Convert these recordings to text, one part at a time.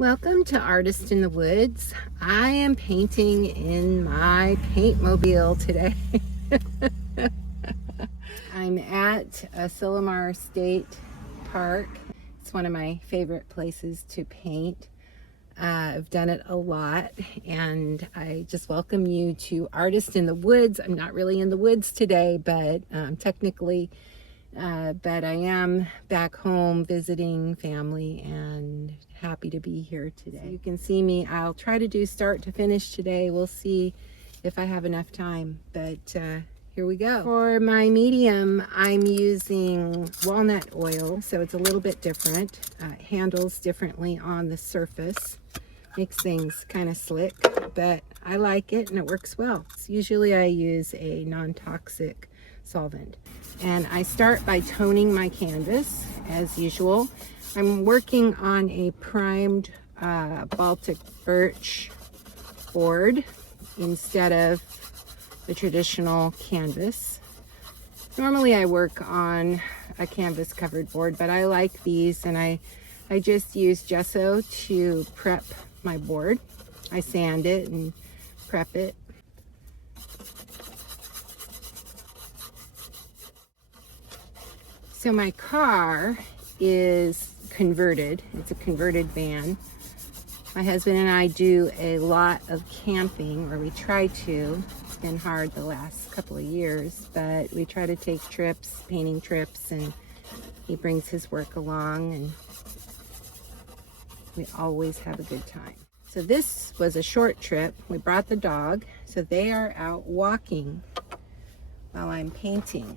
Welcome to Artist in the Woods. I am painting in my paint mobile today. I'm at Asilomar State Park. It's one of my favorite places to paint. I've done it a lot, and I just welcome you to Artist in the Woods. I'm not really in the woods today, but technically, but I am back home visiting family and happy to be here today. So you can see me. I'll try to do start to finish today. We'll see if I have enough time, but here we go. For my medium, I'm using walnut oil, so it's a little bit different. It handles differently on the surface. Makes things kind of slick, but I like it and it works well. So usually I use a non-toxic solvent. And I start by toning my canvas as usual. I'm working on a primed Baltic birch board instead of the traditional canvas. Normally I work on a canvas covered board, but I like these, and I just use gesso to prep my board. I sand it and prep it. So my car is converted. It's a converted van. My husband and I do a lot of camping, or we try to. It's been hard the last couple of years, but we try to take trips, painting trips, and he brings his work along, and we always have a good time. So this was a short trip. We brought the dog, so they are out walking while I'm painting.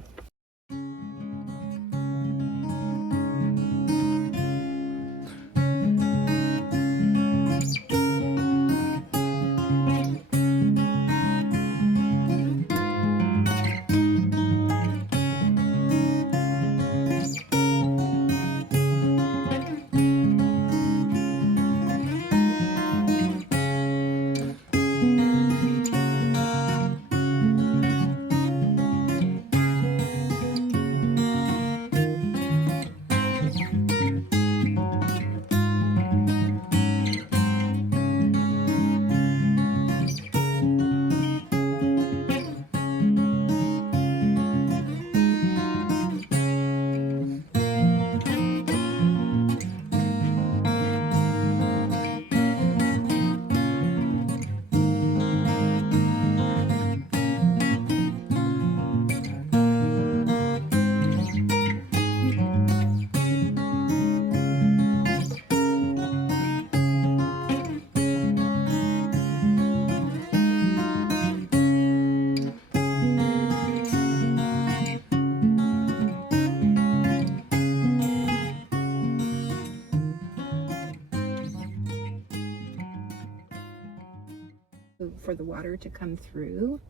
For the water to come through.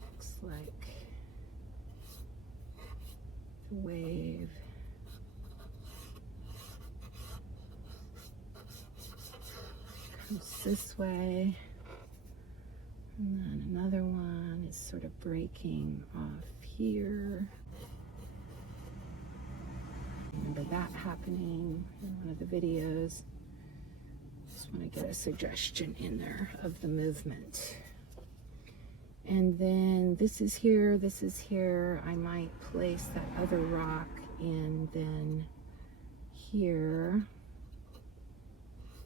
Looks like the wave. Comes this way. And then another one is sort of breaking off here. Remember that happening in one of the videos. Just want to get a suggestion in there of the movement. And then this is here, this is here. I might place that other rock in then here.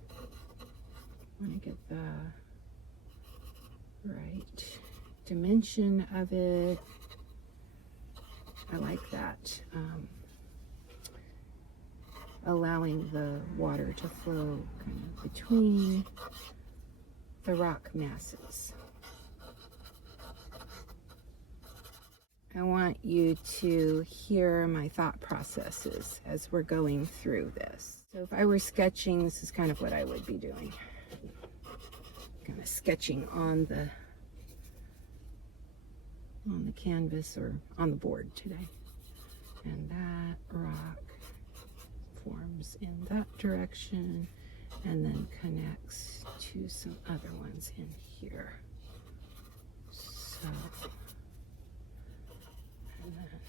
I want to get the right dimension of it. I like that. Allowing the water to flow kind of between the rock masses. I want you to hear my thought processes as we're going through this. So if I were sketching, this is kind of what I would be doing. Kind of sketching on the canvas or on the board today. And that rock forms in that direction and then connects to some other ones in here. So, and then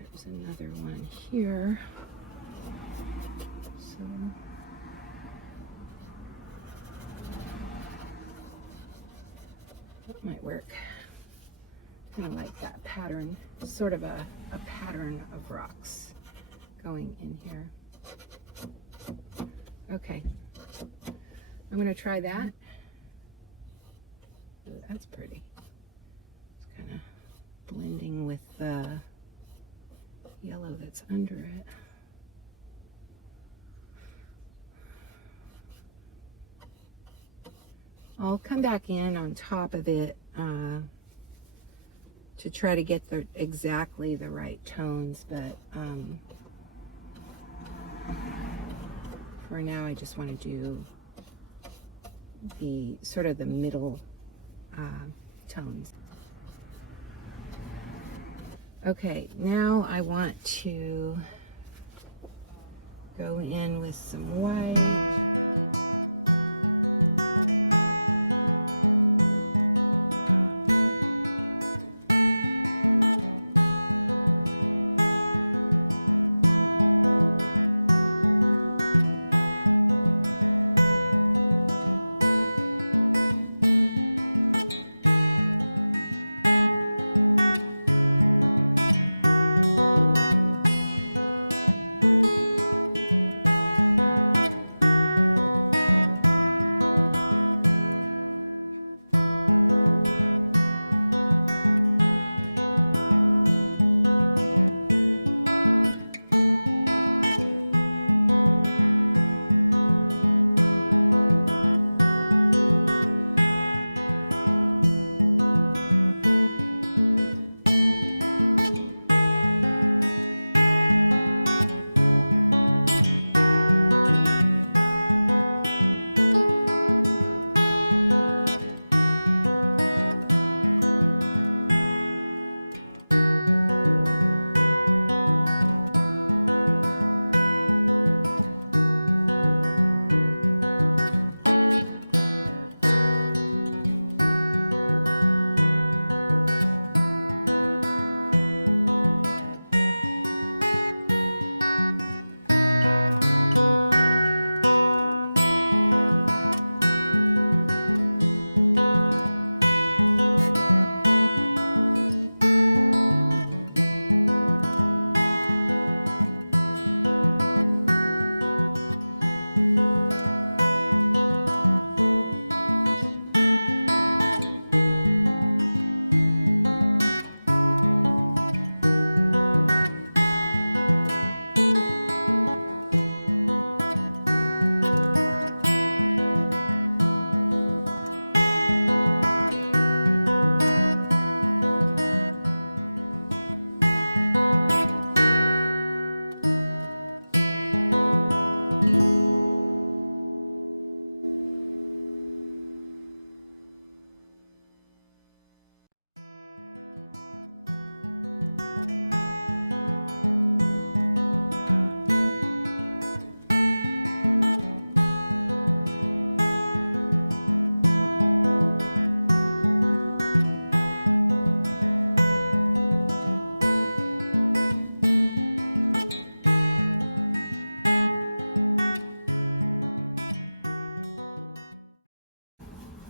there's another one here. So brushwork. I like that pattern, sort of a pattern of rocks going in here. Okay, I'm going to try that. Ooh, that's pretty. It's kind of blending with the yellow that's under it. I'll come back in on top of it to try to get exactly the right tones, but for now I just want to do the sort of the middle tones. Okay, now I want to go in with some white.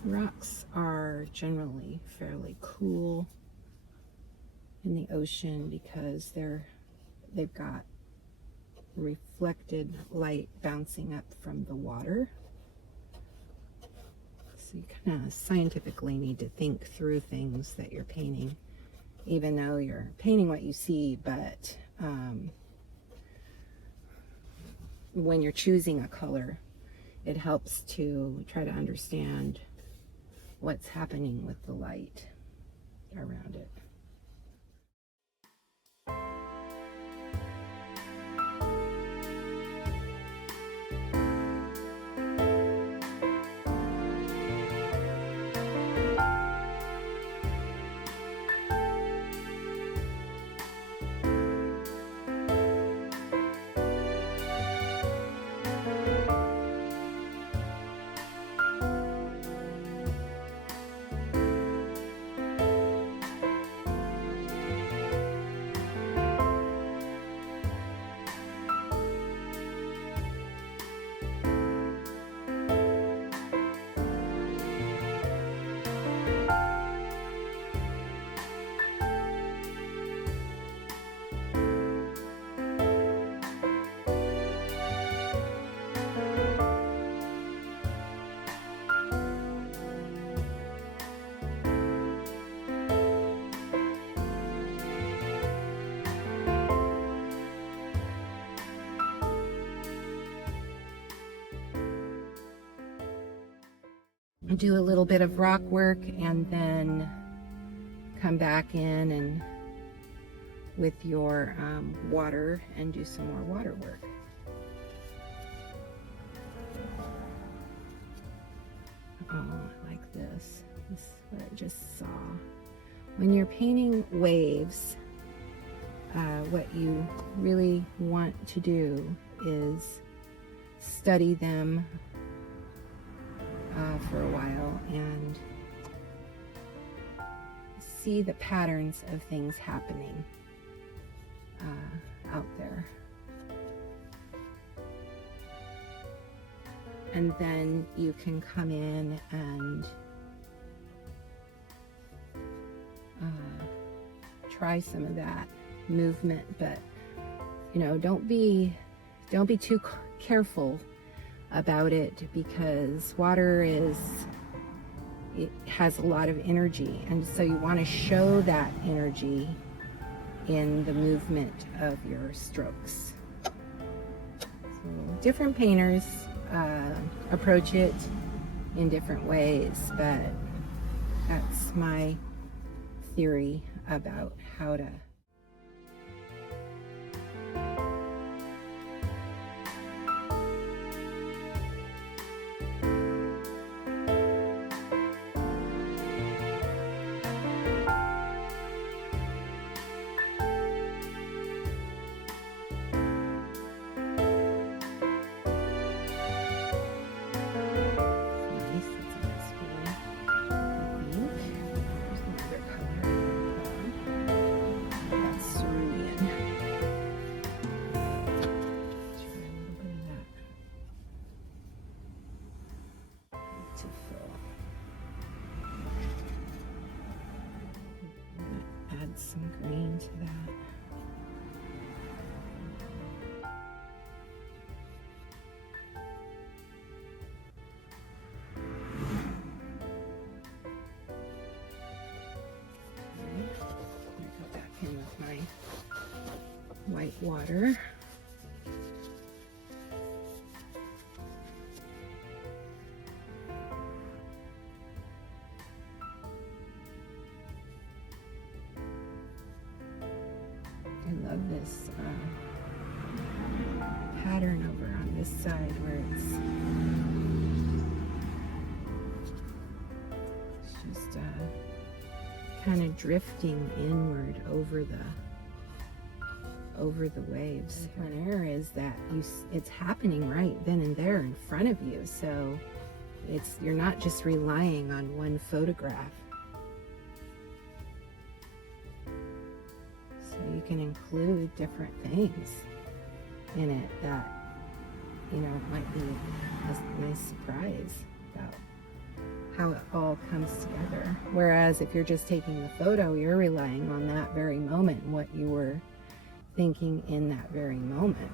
Rocks are generally fairly cool in the ocean because they've got reflected light bouncing up from the water. So you kind of scientifically need to think through things that you're painting, even though you're painting what you see, but when you're choosing a color, it helps to try to understand what's happening with the light around it. do a little bit of rock work and then come back in and with your water and do some more water work. Oh, like this. This is what I just saw. When you're painting waves, what you really want to do is study them for a while and see the patterns of things happening out there. And then you can come in and try some of that movement, but you know, don't be too careful about it, because water has a lot of energy, and so you want to show that energy in the movement of your strokes. So different painters approach it in different ways, but that's my theory about how to some green to that. Okay, I'm go back in with my white water. This pattern over on this side where it's just kind of drifting inward over the waves. An error is that it's happening right then and there in front of you, so you're not just relying on one photograph. You can include different things in it that, you know, might be a nice surprise about how it all comes together. Whereas if you're just taking the photo, you're relying on that very moment and what you were thinking in that very moment.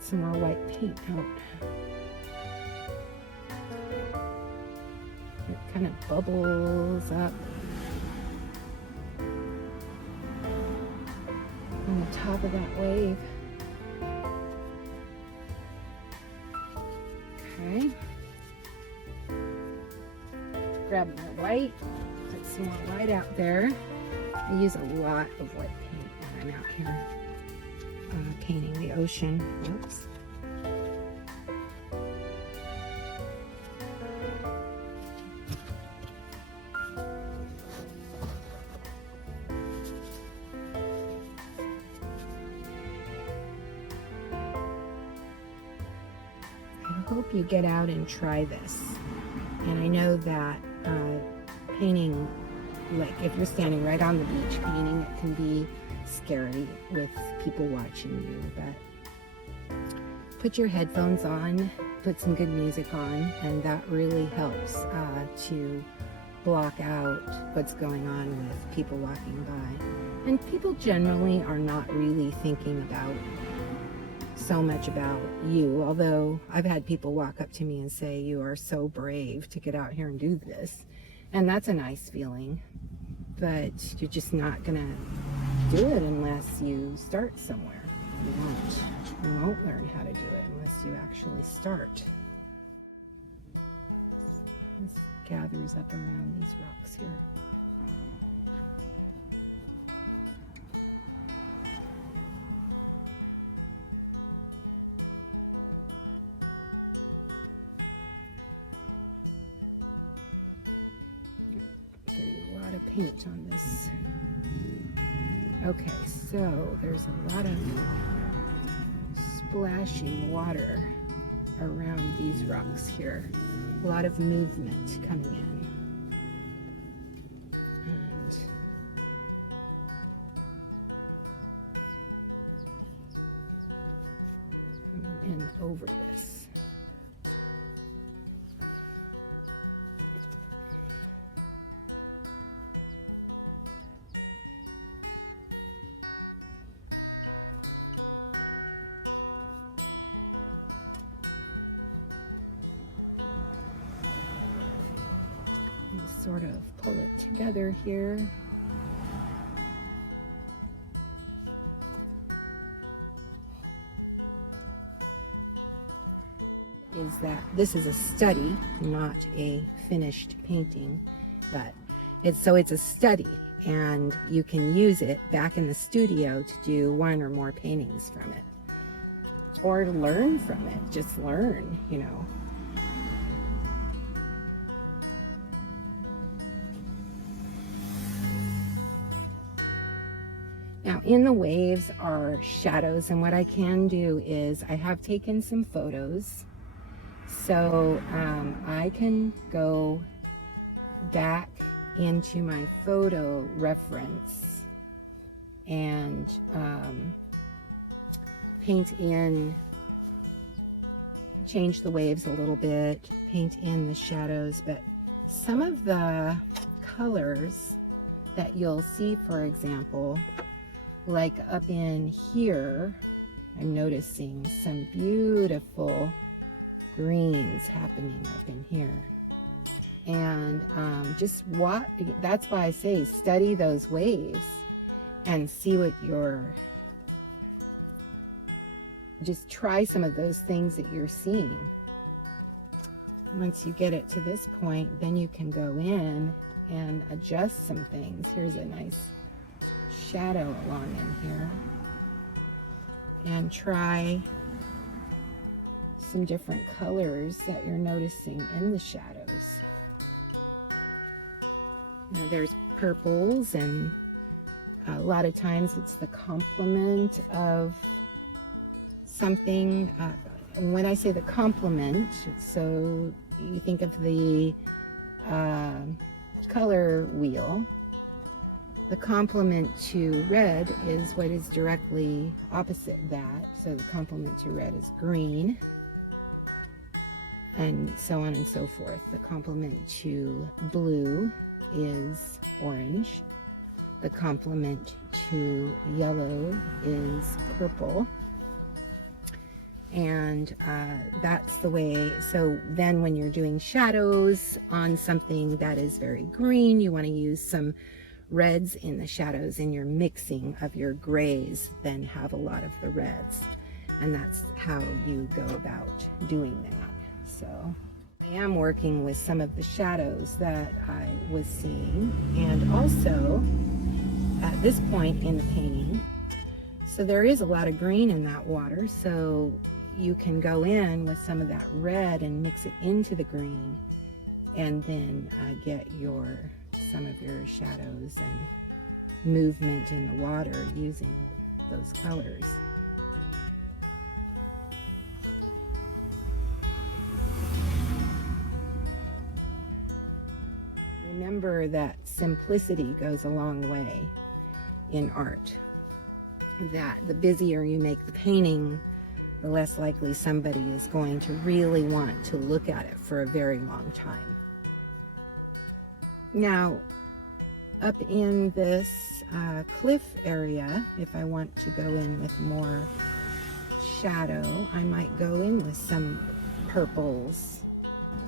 Some more white paint out. It kind of bubbles up on the top of that wave. Okay. Grab more white. Put some more white out there. I use a lot of white paint when I'm out here painting the ocean. Oops. I hope you get out and try this. And I know that painting, like if you're standing right on the beach painting, it can be scary with people watching you, but put your headphones on, put some good music on, and that really helps to block out what's going on with people walking by. And people generally are not really thinking about so much about you, although I've had people walk up to me and say, you are so brave to get out here and do this. And that's a nice feeling, but you're just not gonna do it unless you start somewhere. And you won't learn how to do it unless you actually start. This gathers up around these rocks here. So there's a lot of splashy water around these rocks here. A lot of movement coming in. And over this. This is a study, not a finished painting, but it's a study, and you can use it back in the studio to do one or more paintings from it, or learn from it. Just learn, you know. Now, in the waves are shadows, and what I can do is I have taken some photos. So I can go back into my photo reference and paint in, change the waves a little bit, paint in the shadows, but some of the colors that you'll see, for example, like up in here, I'm noticing some beautiful greens happening up in here, and just watch. That's why I say study those waves and see what just try some of those things that you're seeing. Once you get it to this point, then you can go in and adjust some things. Here's a nice shadow along in here, and try some different colors that you're noticing in the shadows. Now, there's purples, and a lot of times it's the complement of something. And when I say the complement, so you think of the color wheel, the complement to red is what is directly opposite that. So the complement to red is green, and so on and so forth. The complement to blue is orange. The complement to yellow is purple. And that's the way. So then when you're doing shadows on something that is very green, you want to use some reds in the shadows. In your mixing of your grays, then have a lot of the reds. And that's how you go about doing that. So I am working with some of the shadows that I was seeing, and also at this point in the painting, so there is a lot of green in that water, so you can go in with some of that red and mix it into the green, and then get some of your shadows and movement in the water using those colors. Remember that simplicity goes a long way in art. That the busier you make the painting, the less likely somebody is going to really want to look at it for a very long time. Now, up in this cliff area, if I want to go in with more shadow, I might go in with some purples.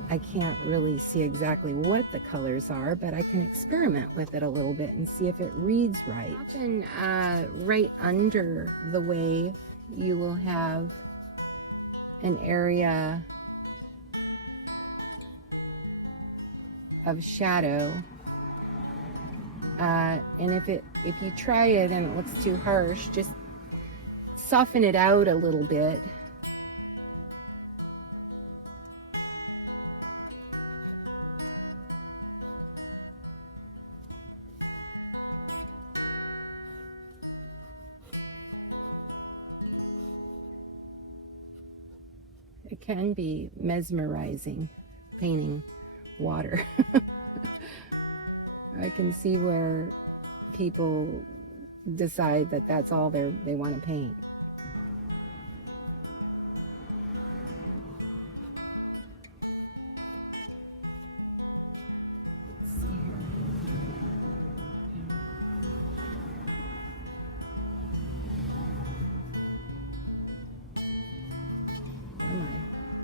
I can't really see exactly what the colors are, but I can experiment with it a little bit and see if it reads right. And right under the wave, you will have an area of shadow. And if you try it and it looks too harsh, just soften it out a little bit. It can be mesmerizing, painting water. I can see where people decide that that's all they want to paint.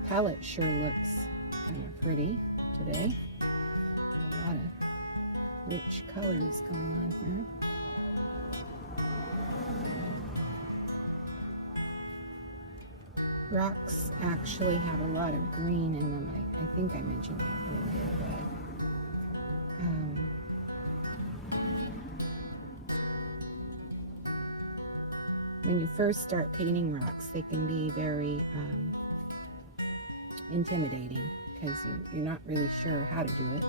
Palette sure looks pretty today. A lot of rich colors going on here. Rocks actually have a lot of green in them. I think I mentioned that. When you first start painting rocks, they can be very intimidating because you're not really sure how to do it.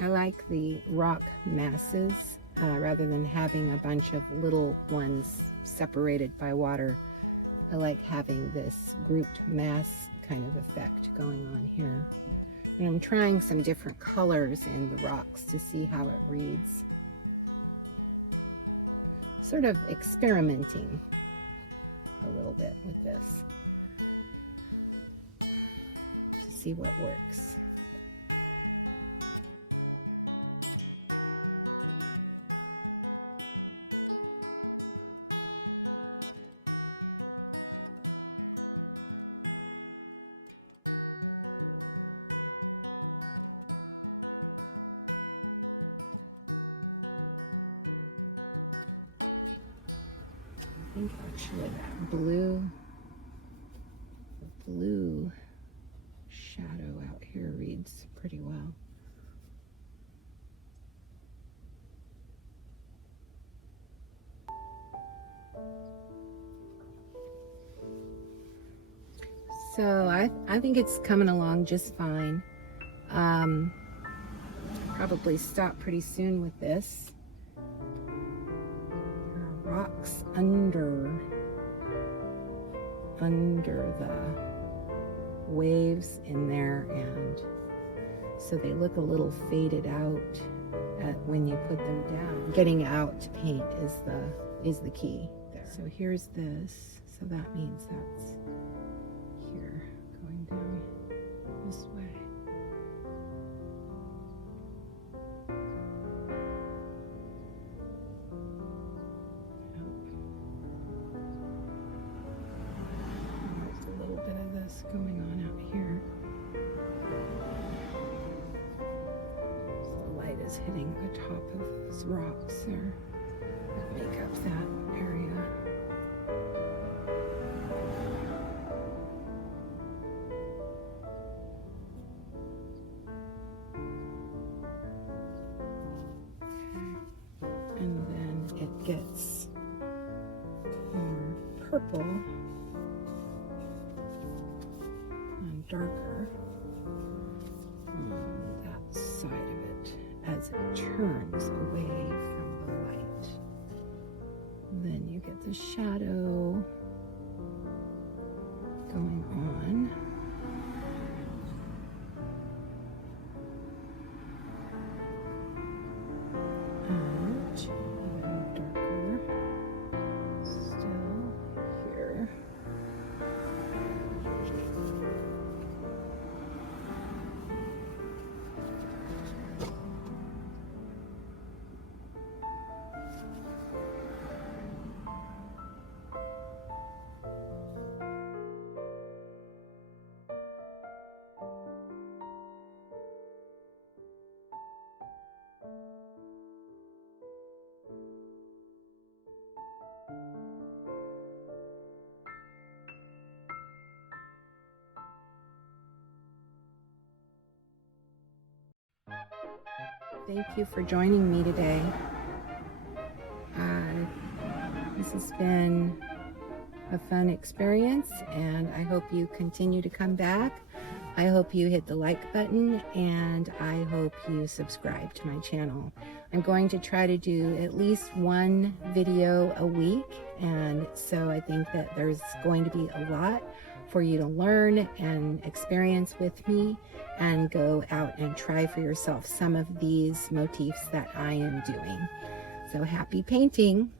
I like the rock masses rather than having a bunch of little ones separated by water. I like having this grouped mass kind of effect going on here. And I'm trying some different colors in the rocks to see how it reads. Sort of experimenting a little bit with this to see what works. Blue shadow out here reads pretty well. So I think it's coming along just fine. Probably stop pretty soon with this. Rocks under the waves in there, and so they look a little faded out when you put them down. Getting out to paint is the key there. So here's this, so that means that's here, going down this way. Hitting the top of those rocks there, make up that area. gets more purple and darker on that side of it as it turns away from the light. And then you get the shadow going on. Thank you for joining me today. This has been a fun experience, and I hope you continue to come back. I hope you hit the like button, and I hope you subscribe to my channel. I'm going to try to do at least one video a week, and so I think that there's going to be a lot for you to learn and experience with me, and go out and try for yourself some of these motifs that I am doing. So happy painting!